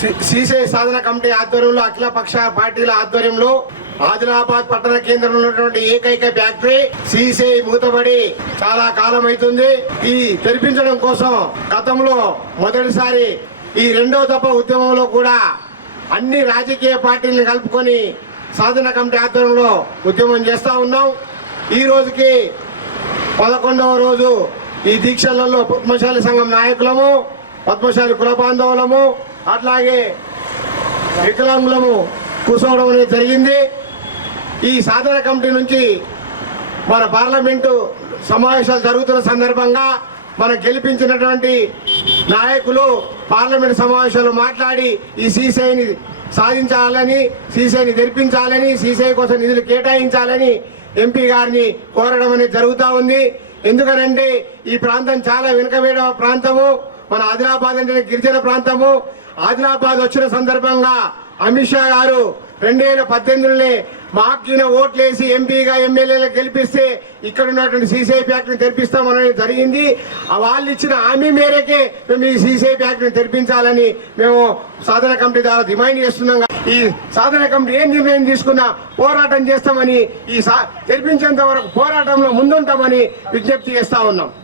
CCI సాధన committee ఆధ్వర్యంలో అఖిలపక్ష పార్టీల ఆధ్వర్యంలో ఆదిలాబాద్ పట్టణ కేంద్రంలో ఉన్నటువంటి ఏకైక ఫ్యాక్టరీ సిసిఐ మూతబడి చాలా కాలం అవుతుంది. ఈ తెరిపించడం కోసం గతంలో మొదటిసారి ఈ రెండవ దఫ ఉద్యమంలో కూడా అన్ని రాజకీయ పార్టీలను కలుపుకొని సాధన కమిటీ ఆధ్వర్యంలో ఉద్యమం చేస్తా ఉన్నాం. ఈ రోజుకి 11వ రోజు ఈ దీక్షలలో పద్మశాలి సంఘం నాయకులము, పద్మశాలి కుల బాంధవులము, అట్లాగే వికలాంగులము కూర్చోవడం అనేది జరిగింది. ఈ సాధన కమిటీ నుంచి మన పార్లమెంటు సమావేశాలు జరుగుతున్న సందర్భంగా మనం గెలిపించినటువంటి నాయకులు పార్లమెంటు సమావేశాలు మాట్లాడి ఈ సిసిఐని సాధించాలని, సిసిఐని తెరిపించాలని, సిసిఐ కోసం నిధులు కేటాయించాలని ఎంపీ గారిని కోరడం అనేది జరుగుతూ ఉంది. ఎందుకనంటే ఈ ప్రాంతం చాలా వెనుకబడిన ప్రాంతము. మన ఆదిలాబాద్ అంటే గిరిజన ప్రాంతము. ఆదిలాబాద్ వచ్చిన సందర్భంగా అమిత్ షా గారు 2018లోనే మాకిన ఓట్లేసి ఎంపీగా ఎమ్మెల్యేలు గెలిపిస్తే ఇక్కడ ఉన్నటువంటి సిసిఐ ఫ్యాక్టరీని తెరిపిస్తామనేది జరిగింది. వాళ్ళు ఇచ్చిన హామీ మేరకే మేము ఈ సిసిఐ ఫ్యాక్టరీని తెరిపించాలని మేము సాధన కమిటీ ద్వారా డిమాండ్ చేస్తున్నాం. ఈ సాధన కమిటీ ఏం నిర్ణయం తీసుకున్నా పోరాటం చేస్తామని, ఈ తెరిపించేంత వరకు పోరాటంలో ముందుంటామని విజ్ఞప్తి చేస్తా ఉన్నాం.